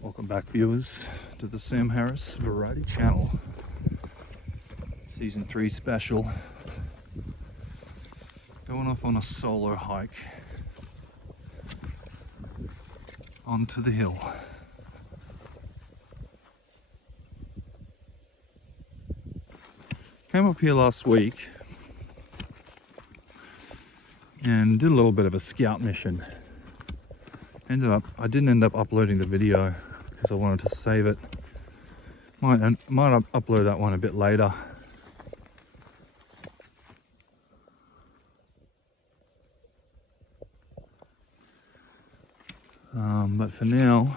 Welcome back, viewers, to the Sam Harris Variety Channel. Season 3 special. Going off on a solo hike onto the hill. Came up here last week and did a little bit of a scout mission. I didn't end up uploading the video because I wanted to save it. Might upload that one a bit later. But for now,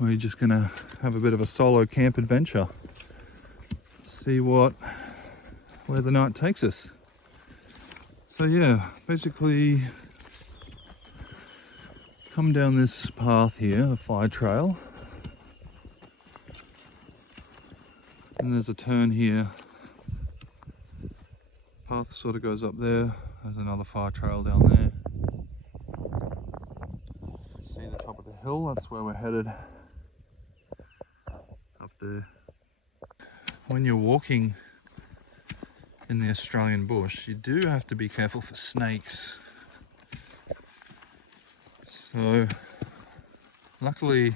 we're just gonna have a bit of a solo camp adventure. See where the night takes us. So yeah, basically come down this path here, the fire trail, and there's a turn here. Path sort of goes up there. There's another fire trail down there. See the top of the hill, that's where we're headed, up there. When you're walking in the Australian bush, you do have to be careful for snakes. So luckily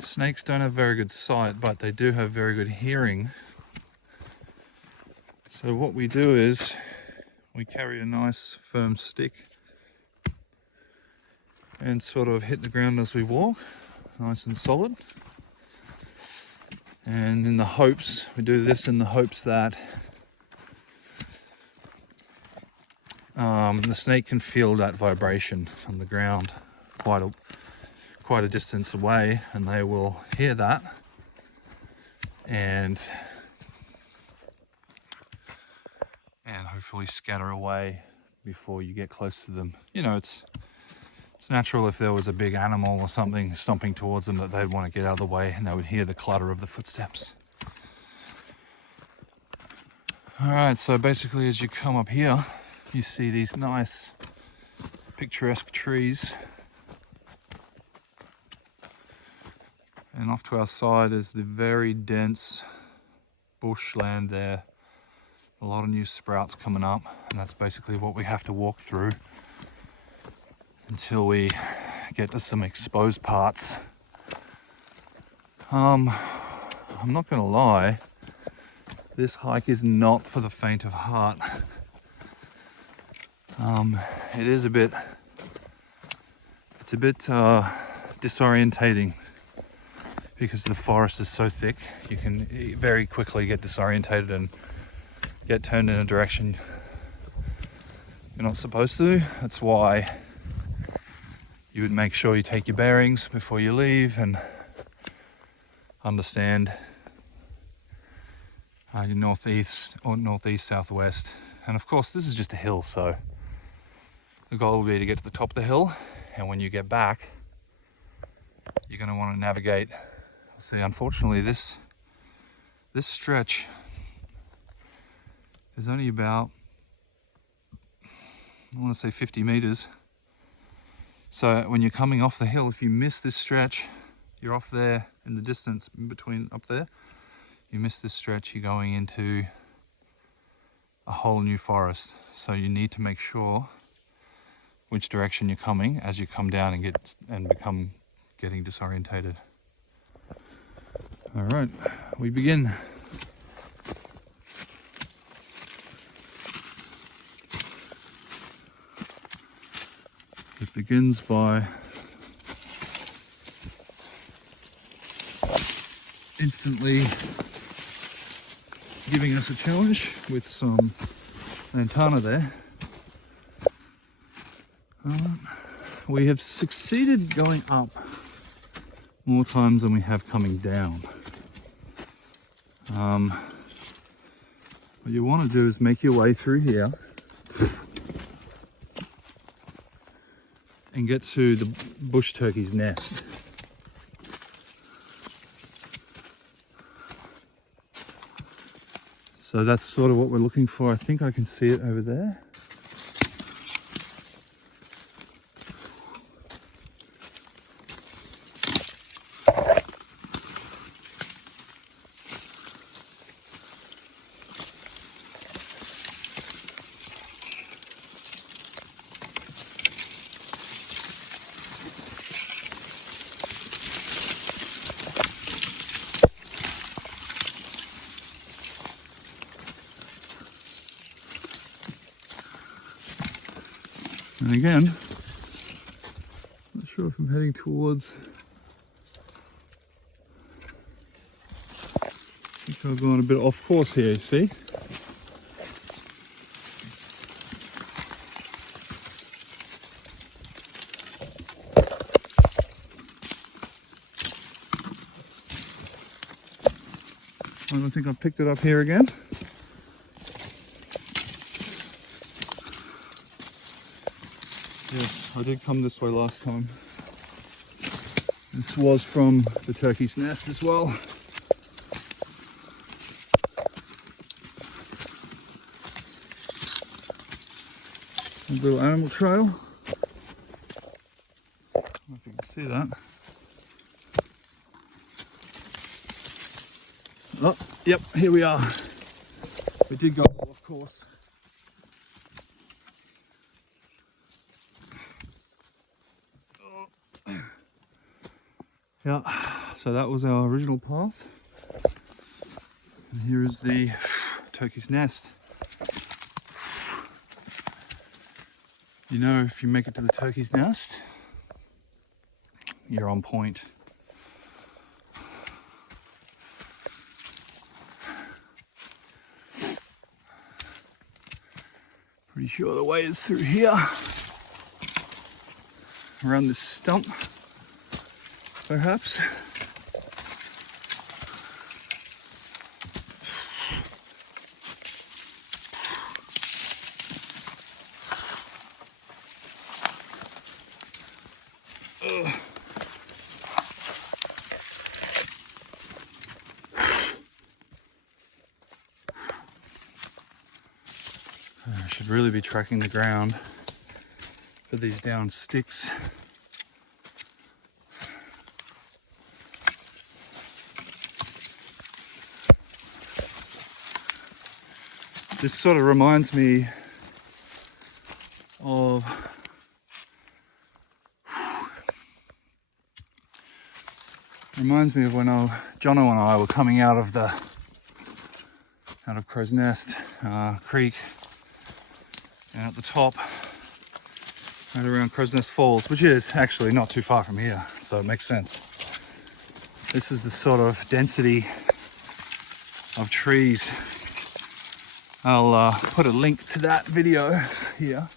snakes don't have very good sight, but they do have very good hearing. So what we do is we carry a nice firm stick and sort of hit the ground as we walk, nice and solid. And we do this in the hopes that the snake can feel that vibration from the ground quite a distance away, and they will hear that and hopefully scatter away before you get close to them. You know, it's natural if there was a big animal or something stomping towards them that they'd want to get out of the way, and they would hear the clutter of the footsteps. Alright, so basically as you come up here, you see these nice picturesque trees, and off to our side is the very dense bushland there. A lot of new sprouts coming up, and that's basically what we have to walk through until we get to some exposed parts. I'm not gonna lie, this hike is not for the faint of heart. It is a bit disorientating because the forest is so thick. You can very quickly get disorientated and get turned in a direction you're not supposed to. That's why you would make sure you take your bearings before you leave and understand your northeast, southwest. And of course, this is just a hill, so the goal will be to get to the top of the hill, and when you get back, you're going to want to navigate. See, unfortunately, this stretch is only about, I want to say 50 meters. So when you're coming off the hill, if you miss this stretch, you're off there in the distance in between up there. You miss this stretch, you're going into a whole new forest. So you need to make sure which direction you're coming as you come down and become getting disorientated. All right, we begin. It begins by instantly giving us a challenge with some lantana there. We have succeeded going up more times than we have coming down. What you want to do is make your way through here and get to the bush turkey's nest. So that's sort of what we're looking for. I think I can see it over there. again, not sure if I'm heading towards, I think I've gone a bit off course here, you see. I don't think I picked it up here again. Yes, I did come this way last time. This was from the turkey's nest as well. A little animal trail. I don't know if you can see that. Oh, yep, here we are. We did go off course. Yeah, so that was our original path. And here is the turkey's nest. You know, if you make it to the turkey's nest, you're on point. Pretty sure the way is through here, around this stump, perhaps. I should really be tracking the ground for these down sticks. This sort of reminds me of when Jono and I were coming out of Crow's Nest Creek, and at the top, right around Crow's Nest Falls, which is actually not too far from here, so it makes sense. This is the sort of density of trees. I'll put a link to that video here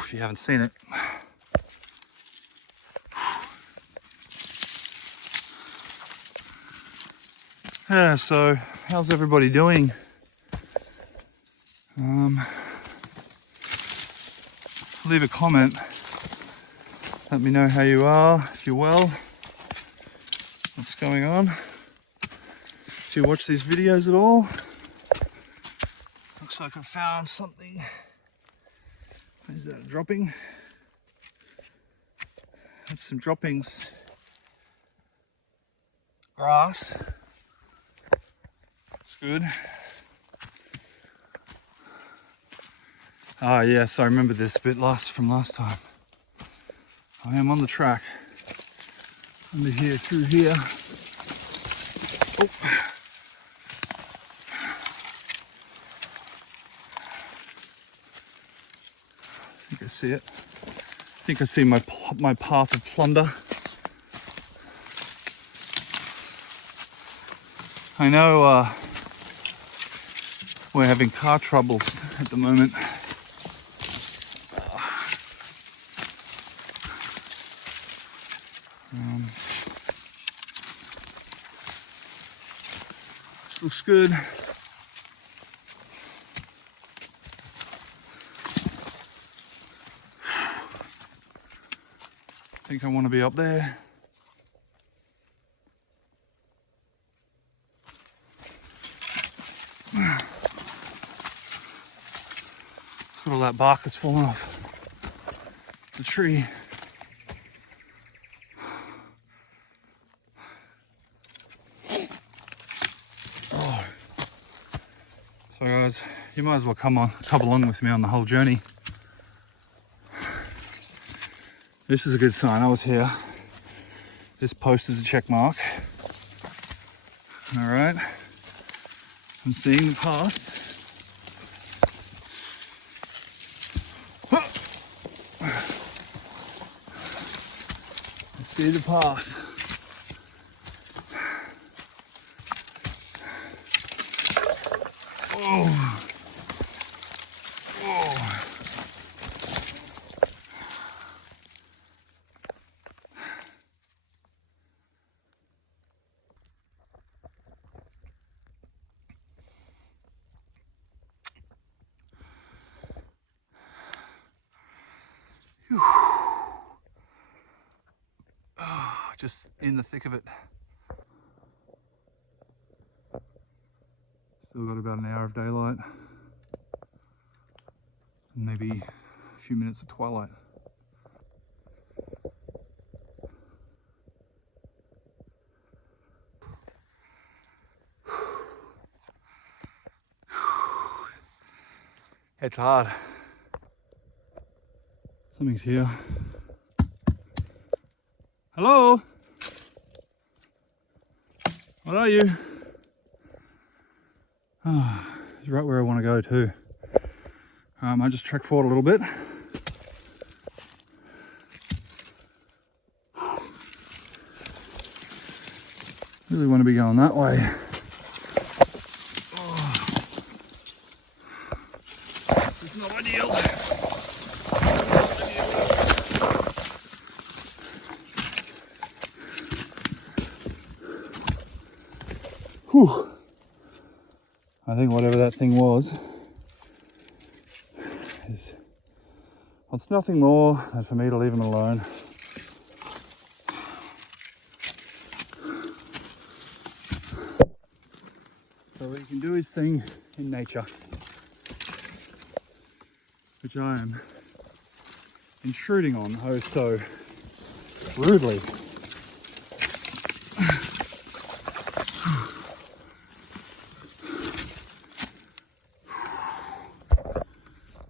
if you haven't seen it. Yeah, so how's everybody doing? Leave a comment. Let me know how you are, if you're well, what's going on. Do you watch these videos at all? Looks like I found something. Is that a dropping? That's some droppings. Grass. It's good. Ah, yes, I remember this bit from last time. I am on the track. Under here, through here. Oh. I think I see it. I think I see my path of plunder. I know we're having car troubles at the moment. This looks good. I think I want to be up there. Look at all that bark that's fallen off the tree. Oh. So guys, you might as well come along with me on the whole journey. This is a good sign. I was here. This post is a check mark. All right. I'm seeing the path. See the path. Oh. Oh. Oh, just in the thick of it. Still got about an hour of daylight, and maybe a few minutes of twilight. It's hard. Something's here. Hello? What are you? Oh, it's right where I want to go too. I just trek forward a little bit. Really want to be going that way. Oh. It's not ideal. Whew. I think whatever that thing was is, well, it's nothing more than for me to leave him alone. So he can do his thing in nature, which I am intruding on oh so rudely.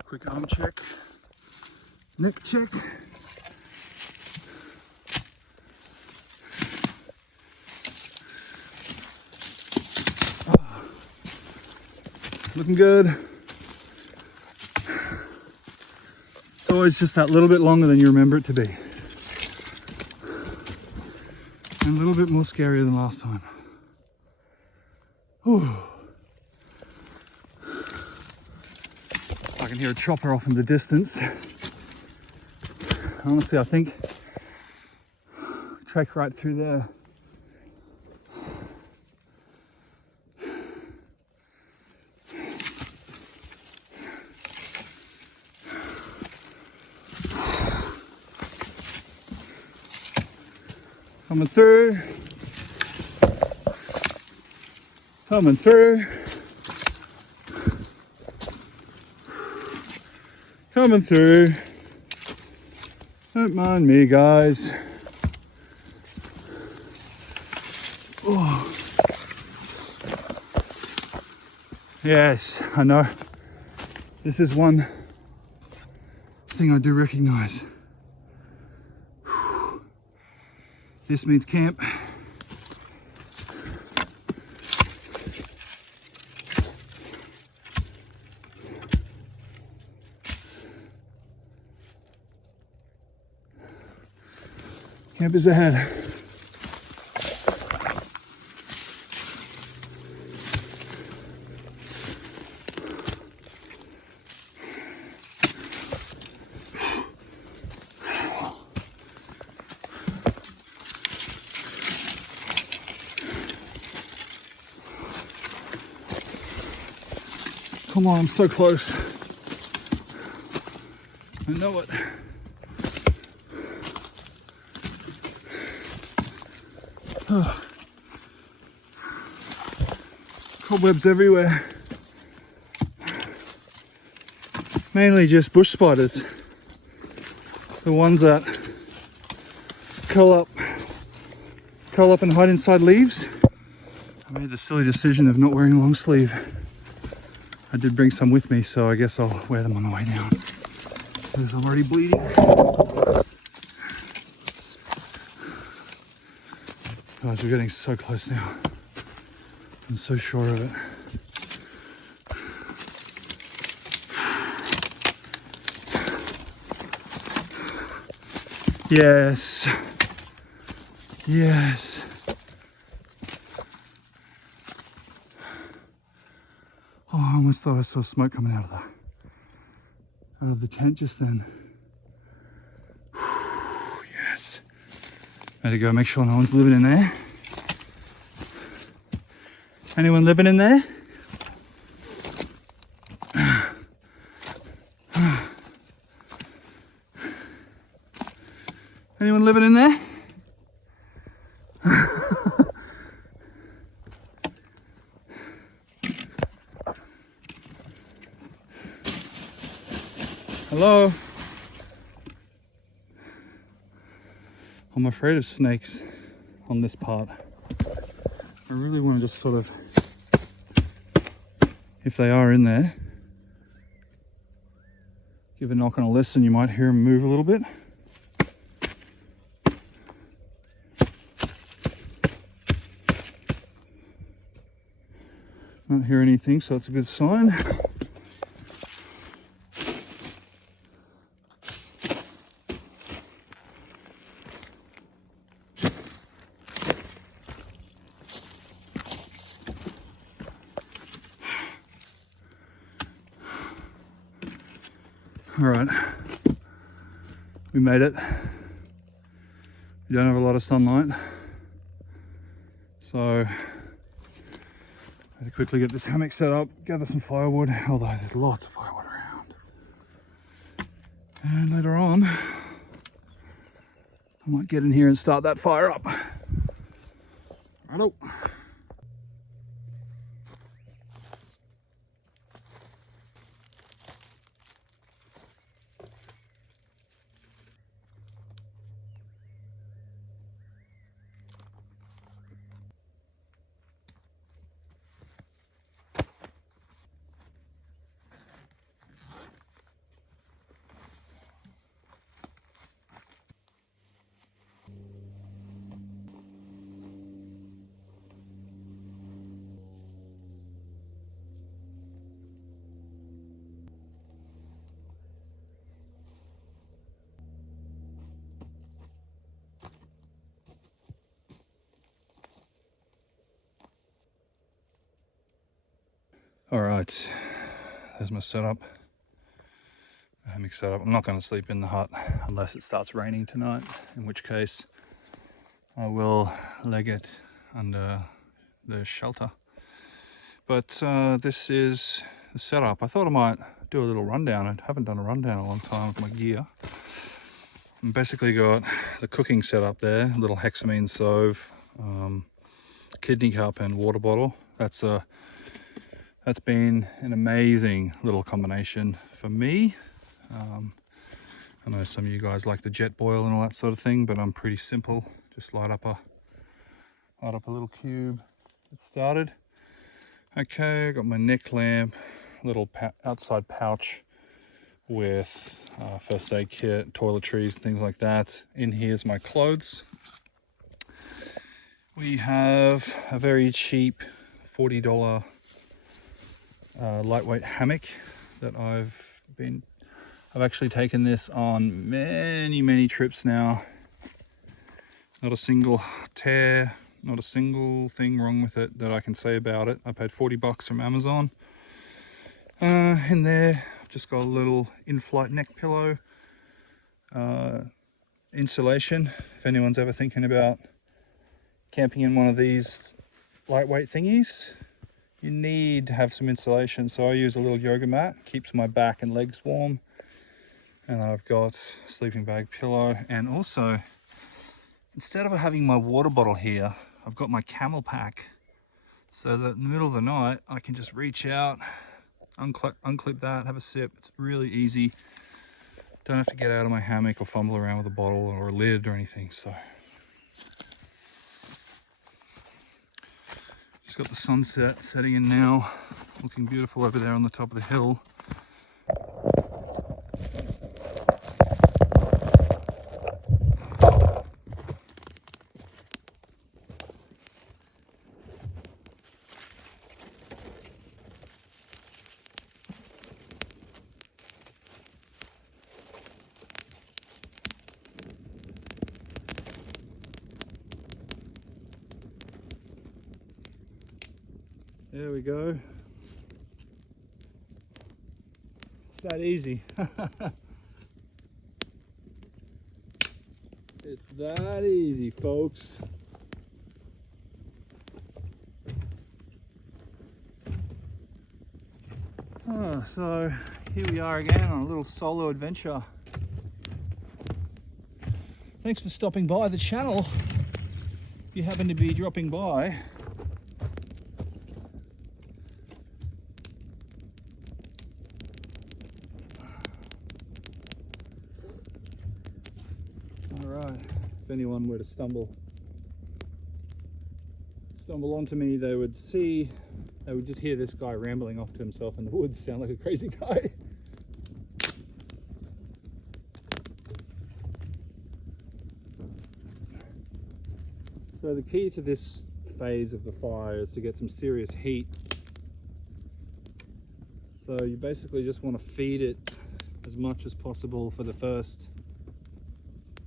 Quick arm check, neck check. Looking good. It's always just that little bit longer than you remember it to be. And a little bit more scarier than last time. Whew. I can hear a chopper off in the distance. Honestly, I think trek right through there. Coming through. Coming through. Coming through. Don't mind me, guys. Oh. Yes, I know. This is one thing I do recognize. This means camp. Camp is ahead. Come on, I'm so close. I know it. Oh. Cobwebs everywhere. Mainly just bush spiders. The ones that curl up and hide inside leaves. I made the silly decision of not wearing long sleeve. I did bring some with me, so I guess I'll wear them on the way down. Because I'm already bleeding. Guys, we're getting so close now. I'm so sure of it. Yes. Yes. Oh, I almost thought I saw smoke coming out of the tent just then. Yes. There you go, make sure no one's living in there. Anyone living in there? Anyone living in there? Hello? I'm afraid of snakes on this part. I really want to just sort of, if they are in there, give a knock on a listen. You might hear them move a little bit. Not hear anything, so that's a good sign. All right, we made it. We don't have a lot of sunlight, so I had to quickly get this hammock set up, gather some firewood, although there's lots of firewood around. And later on, I might get in here and start that fire up. Righto. All right, there's my setup. Hammock setup. I'm not going to sleep in the hut unless it starts raining tonight, in which case I will leg it under the shelter. But this is the setup. I thought I might do a little rundown. I haven't done a rundown in a long time of my gear. I've basically got the cooking setup there, a little hexamine stove, kidney cup and water bottle. That's been an amazing little combination for me. I know some of you guys like the jet boil and all that sort of thing, but I'm pretty simple. Just light up a little cube. Get started. Okay, got my neck lamp, little outside pouch with first aid kit, toiletries, things like that. In here's my clothes. We have a very cheap $40 lightweight hammock that I've actually taken this on many trips now. Not a single tear, not a single thing wrong with it that I can say about it. I paid $40 from Amazon. In there, I've just got a little in-flight neck pillow, insulation. If anyone's ever thinking about camping in one of these lightweight thingies, you need to have some insulation. So I use a little yoga mat, keeps my back and legs warm. And then I've got a sleeping bag, pillow, and also, instead of having my water bottle here, I've got my camel pack, so that in the middle of the night I can just reach out, unclip that, have a sip. It's really easy. Don't have to get out of my hammock or fumble around with a bottle or a lid or anything. So just got the sunset setting in now, looking beautiful over there on the top of the hill. There we go. It's that easy. It's that easy, folks. So here we are again on a little solo adventure. Thanks for stopping by the channel. If you happen to be dropping by. Alright, if anyone were to stumble onto me, they would just hear this guy rambling off to himself in the woods, sound like a crazy guy. So the key to this phase of the fire is to get some serious heat. So you basically just want to feed it as much as possible for the first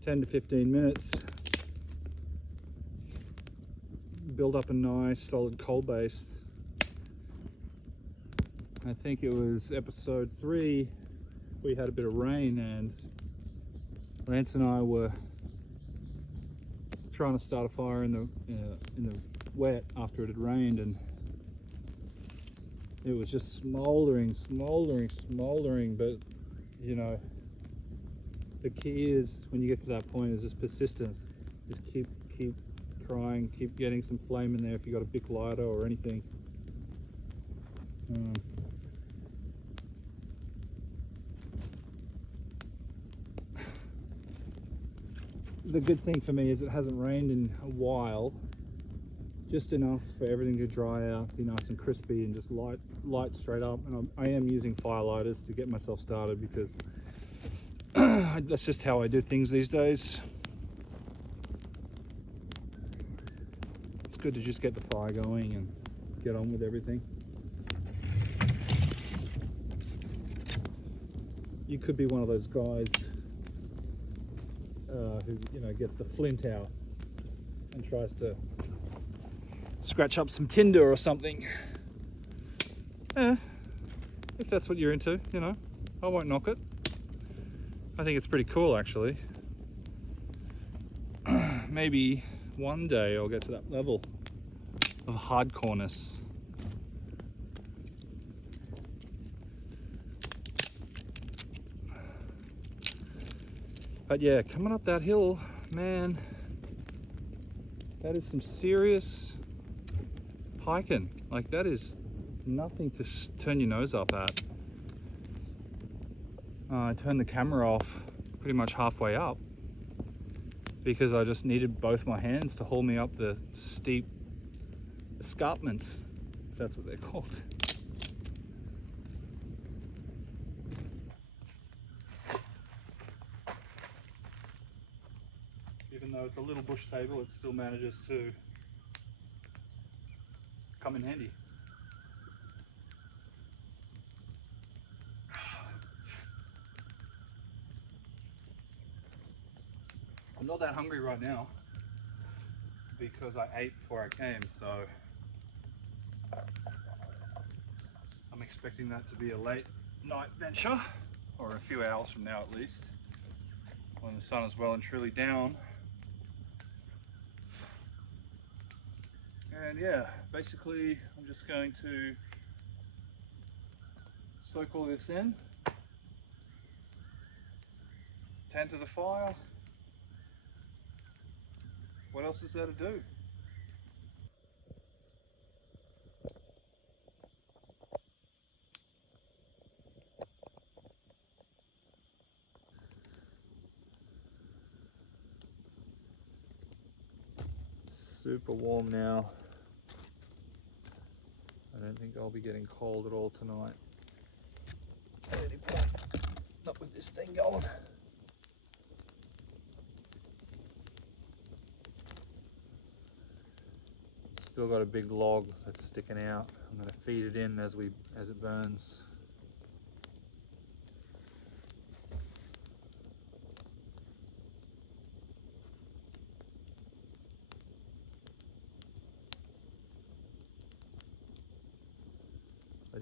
10 to 15 minutes. Build up a nice solid coal base. I think it was episode 3, we had a bit of rain and Lance and I were trying to start a fire in the wet after it had rained, and it was just smoldering, but you know, the key is when you get to that point is just persistence. Just keep trying, keep getting some flame in there if you got a Bic lighter or anything. The good thing for me is it hasn't rained in a while, just enough for everything to dry out, be nice and crispy and just light straight up. And I am using fire lighters to get myself started because that's just how I do things these days. It's good to just get the fire going and get on with everything. You could be one of those guys who, you know, gets the flint out and tries to scratch up some tinder or something. If that's what you're into, you know, I won't knock it. I think it's pretty cool, actually. Maybe one day I'll get to that level of hardcoreness. But yeah, coming up that hill, man, that is some serious hiking. Like, that is nothing to turn your nose up at. I turned the camera off pretty much halfway up because I just needed both my hands to haul me up the steep escarpments, if that's what they're called. Even though it's a little bush table, it still manages to come in handy. I'm not that hungry right now because I ate before I came, so I'm expecting that to be a late night venture, or a few hours from now at least, when the sun is well and truly down. And yeah, basically I'm just going to soak all this in, tend to the fire. What else is there to do? Super warm now. I don't think I'll be getting cold at all tonight at any point. Not with this thing going. Still got a big log that's sticking out. I'm going to feed it in as it burns.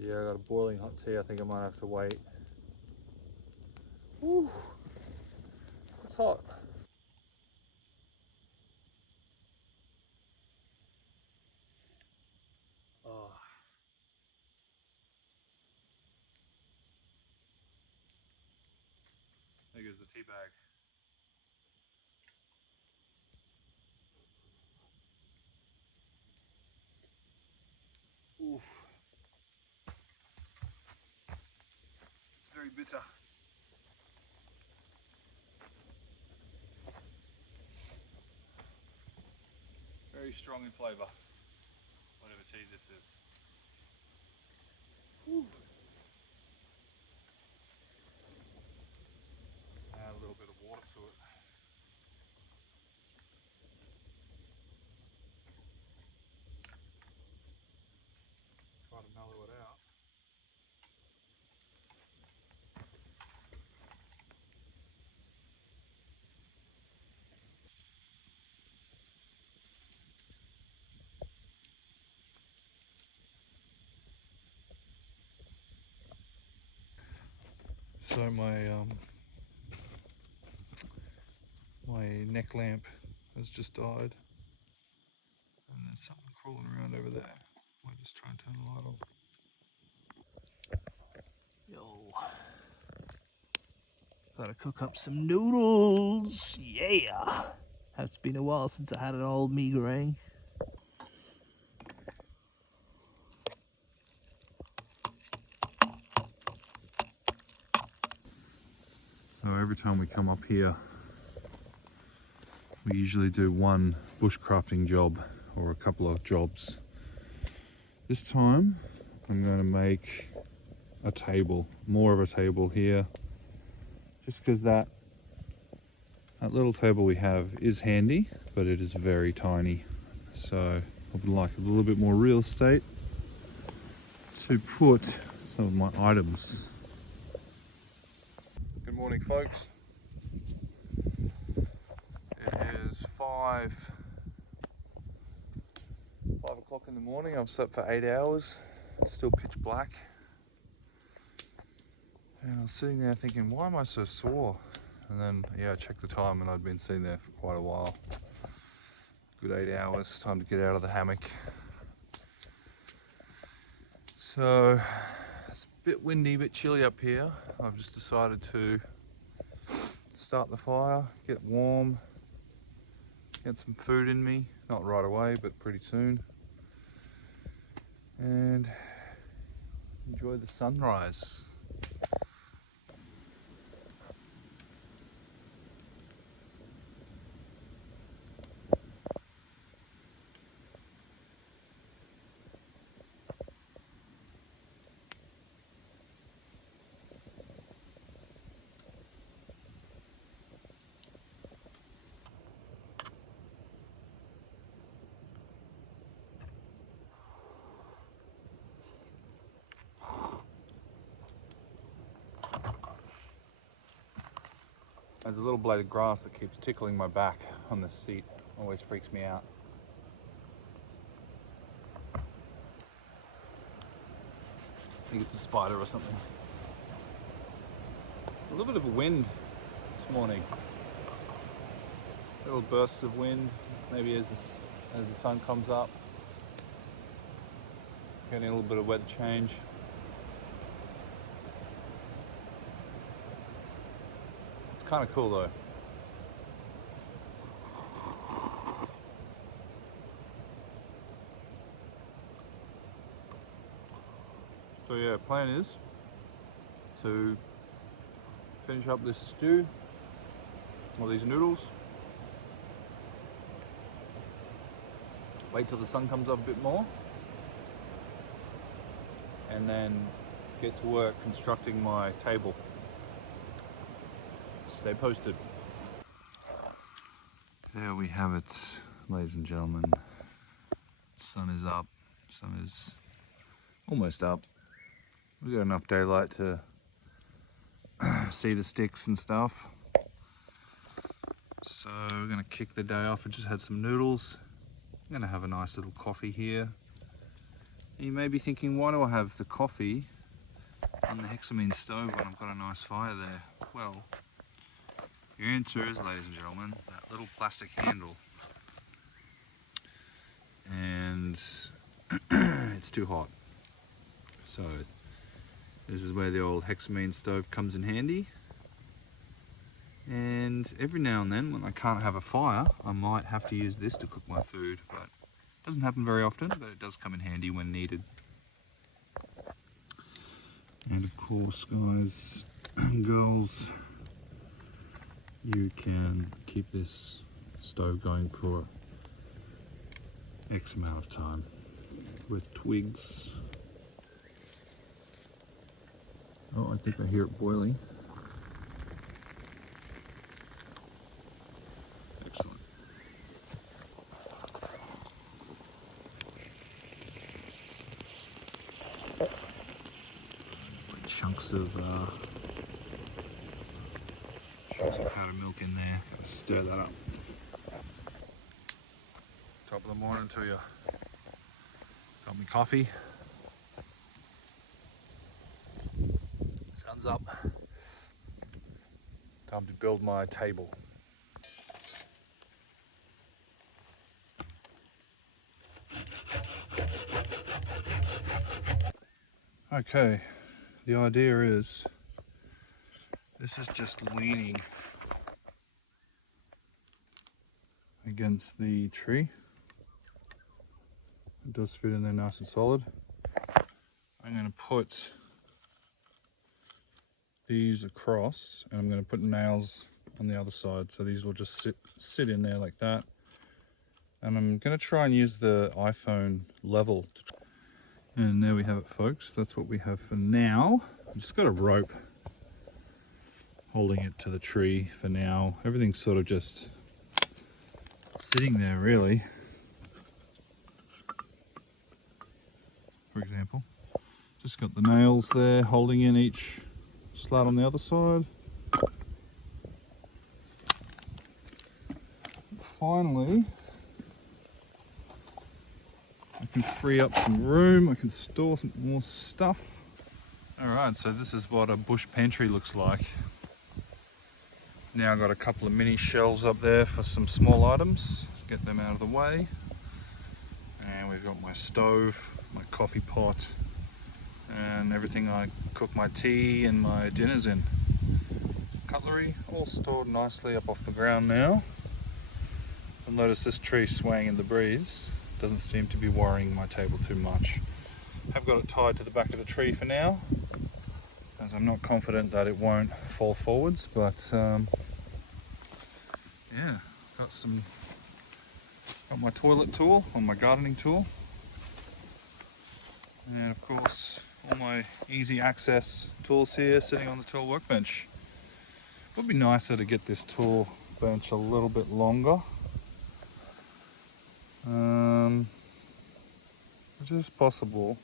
Yeah, I got a boiling hot tea. I think I might have to wait. Woo, it's hot. Oh. There goes the tea bag. Oof. It's very bitter. Very strong in flavour. Whatever tea this is. Woo. Add a little bit of water to it. Try to mellow it out. So my neck lamp has just died, and there's something crawling around over there. Might just try and turn the light on. Yo, gotta cook up some noodles. Yeah, has been a while since I had an old mee goreng. So every time we come up here, we usually do one bushcrafting job or a couple of jobs. This time I'm going to make a table, more of a table here, just because that little table we have is handy, but it is very tiny. So I would like a little bit more real estate to put some of my items. Good morning, folks. It is 5 o'clock in the morning. I've slept for 8 hours. It's still pitch black. And I was sitting there thinking, why am I so sore? And then, yeah, I checked the time and I'd been sitting there for quite a while. Good 8 hours, time to get out of the hammock. So, it's a bit windy, a bit chilly up here. I've just decided to start the fire, get warm, get some food in me. Not right away, but pretty soon. And enjoy the sunrise. There's a little blade of grass that keeps tickling my back on the seat. Always freaks me out. I think it's a spider or something. A little bit of a wind this morning. Little bursts of wind, maybe as the sun comes up. Getting a little bit of weather change. It's kind of cool though. So yeah, plan is to finish up this stew, or these noodles. Wait till the sun comes up a bit more. And then get to work constructing my table. Stay posted. There we have it, ladies and gentlemen. Sun is up, sun is almost up. We've got enough daylight to see the sticks and stuff. So we're gonna kick the day off. I just had some noodles. I'm gonna have a nice little coffee here. You may be thinking, why do I have the coffee on the hexamine stove when I've got a nice fire there? Well, your answer is, ladies and gentlemen, that little plastic handle. And it's too hot. So this is where the old hexamine stove comes in handy. And every now and then, when I can't have a fire, I might have to use this to cook my food, but it doesn't happen very often, but it does come in handy when needed. And of course, guys and girls, you can keep this stove going for X amount of time with twigs. Oh, I think I hear it boiling. Excellent. Chunks of powdered milk in there. Gotta stir that up. Top of the morning to you. Got me coffee. Sun's up. Time to build my table. Okay, the idea is this is just leaning against the tree. It does fit in there nice and solid. I'm going to put these across and I'm going to put nails on the other side, so these will just sit in there like that. And I'm going to try and use the iPhone level. And there we have it, folks. That's what we have for now. I've just got a rope holding it to the tree for now. Everything's sort of just sitting there, really. For example, just got the nails there holding in each slat on the other side. Finally, I can free up some room. I can store some more stuff. Alright, so this is what a bush pantry looks like. Now I've got a couple of mini shelves up there for some small items. Get them out of the way. And we've got my stove, my coffee pot, and everything I cook my tea and my dinners in. Cutlery, all stored nicely up off the ground now. You'll notice this tree swaying in the breeze doesn't seem to be worrying my table too much. I've got it tied to the back of the tree for now, as I'm not confident that it won't fall forwards, but yeah, got my toilet tool, or my gardening tool, and of course all my easy access tools here sitting on the tool workbench. It would be nicer to get this tool bench a little bit longer. It is possible.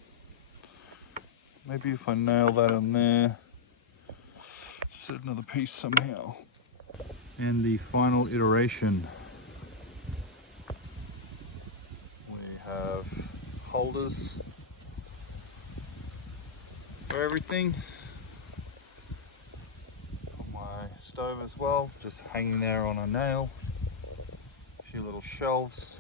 Maybe if I nail that in there, set another piece somehow. And the final iteration. We have holders for everything. On my stove as well, just hanging there on a nail. A few little shelves.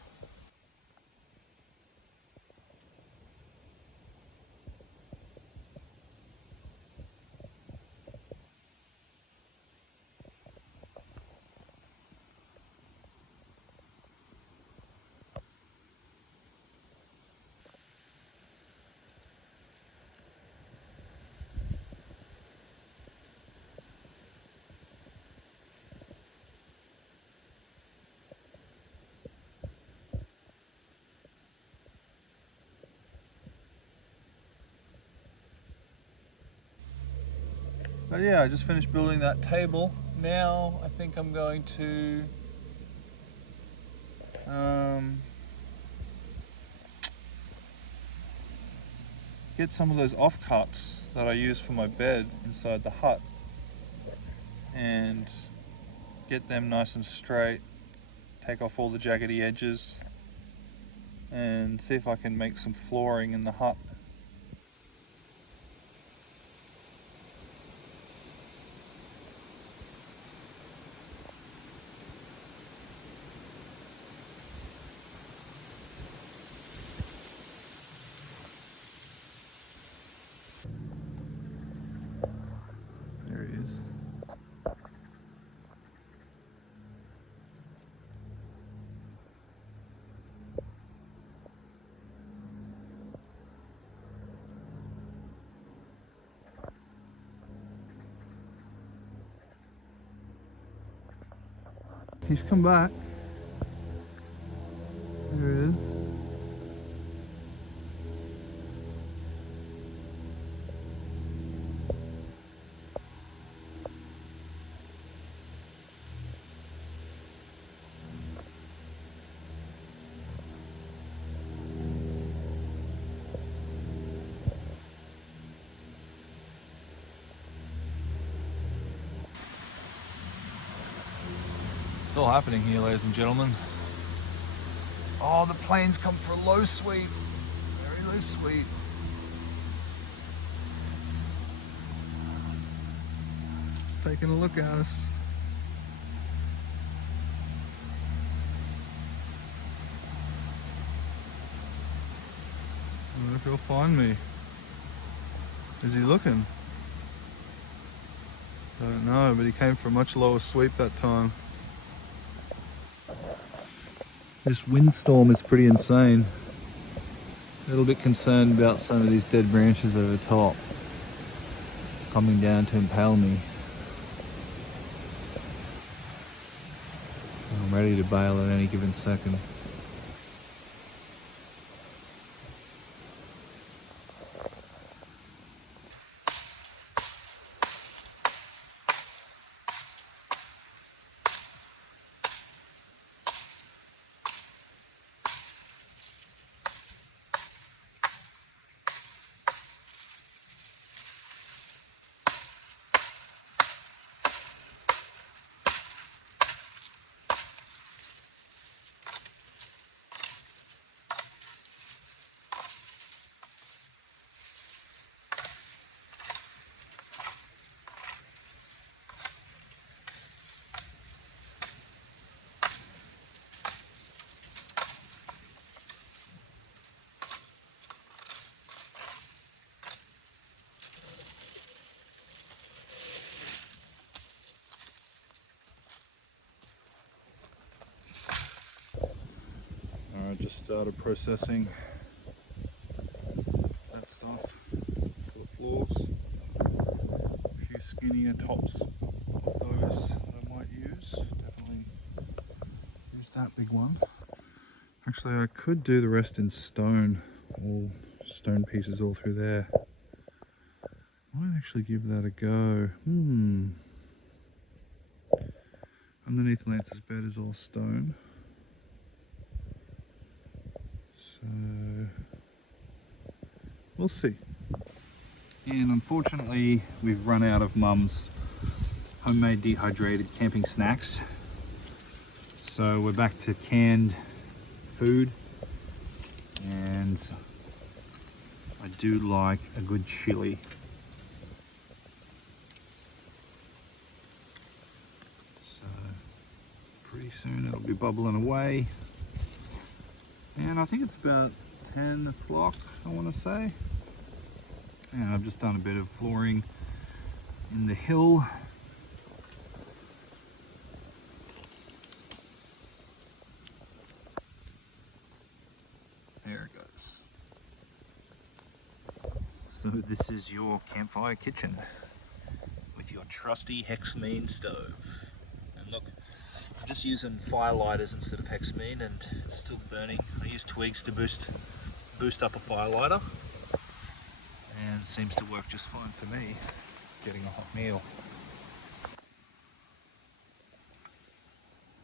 But yeah, I just finished building that table. Now I think I'm going to get some of those offcuts that I use for my bed inside the hut and get them nice and straight, take off all the jaggedy edges, and see if I can make some flooring in the hut. There he is. He's come back. There he is. It's all happening here, ladies and gentlemen. Oh, the plane's come for a low sweep. Very low sweep. It's taking a look at us. I wonder if he'll find me. Is he looking? I don't know, but he came for a much lower sweep that time. This windstorm is pretty insane. A little bit concerned about some of these dead branches over the top coming down to impale me. I'm ready to bail at any given second. Alright, just started processing that stuff for the floors. A few skinnier tops of those that I might use. Definitely use that big one. Actually, I could do the rest in stone, all stone pieces all through there. I might actually give that a go. Underneath Lance's bed is all stone. So we'll see. And unfortunately, we've run out of Mum's homemade dehydrated camping snacks. So we're back to canned food. And I do like a good chili. So pretty soon it'll be bubbling away. And I think it's about 10 o'clock, I want to say. And I've just done a bit of flooring in the hill. There it goes. So this is your campfire kitchen with your trusty Hexamine stove. And look, I'm just using fire lighters instead of Hexamine, and it's still burning. I use twigs to boost up a fire lighter, and it seems to work just fine for me getting a hot meal.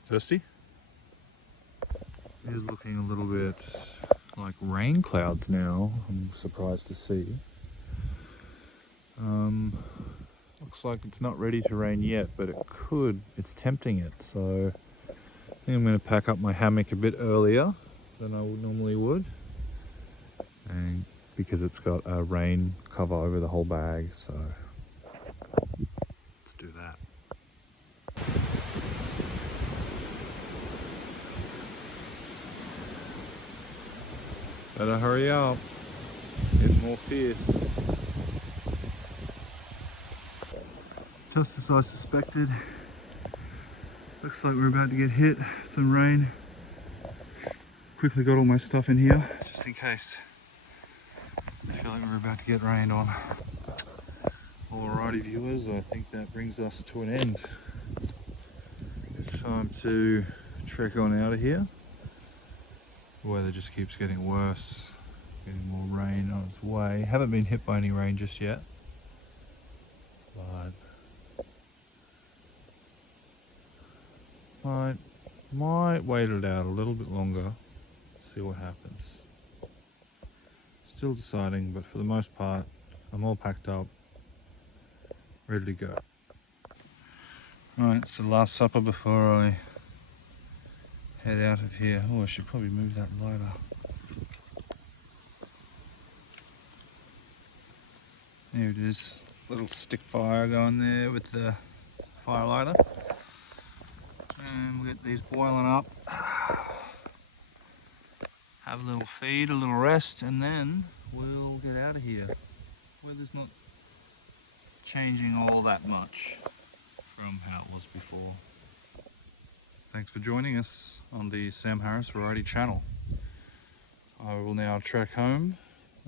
Thirsty? It is looking a little bit like rain clouds now, I'm surprised to see. Looks like it's not ready to rain yet, but it could. It's tempting it, so I think I'm going to pack up my hammock a bit earlier than I normally would, and because it's got a rain cover over the whole bag, so let's do that. Better hurry up, get more fierce. Just as I suspected, looks like we're about to get hit, some rain. Quickly got all my stuff in here, just in case. I feel like we're about to get rained on. Alrighty viewers, I think that brings us to an end. It's time to trek on out of here. The weather just keeps getting worse, getting more rain on its way. Haven't been hit by any rain just yet, but might wait it out a little bit longer, see what happens. Still deciding, but for the most part, I'm all packed up, ready to go. Right, it's the last supper before I head out of here. Oh, I should probably move that lighter. There it is, little stick fire going there with the fire lighter. And we'll get these boiling up. Have a little feed, a little rest, and then we'll get out of here. Weather's not changing all that much from how it was before. Thanks for joining us on the Sam Harris Variety channel. I will now trek home.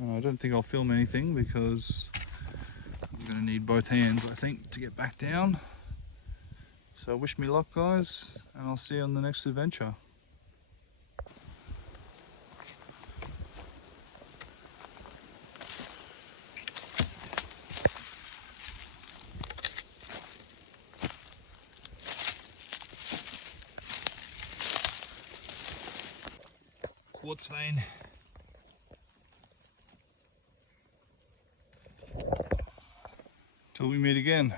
I don't think I'll film anything because I'm going to need both hands, I think, to get back down. So wish me luck, guys, and I'll see you on the next adventure. Quartz vein. Till we meet again.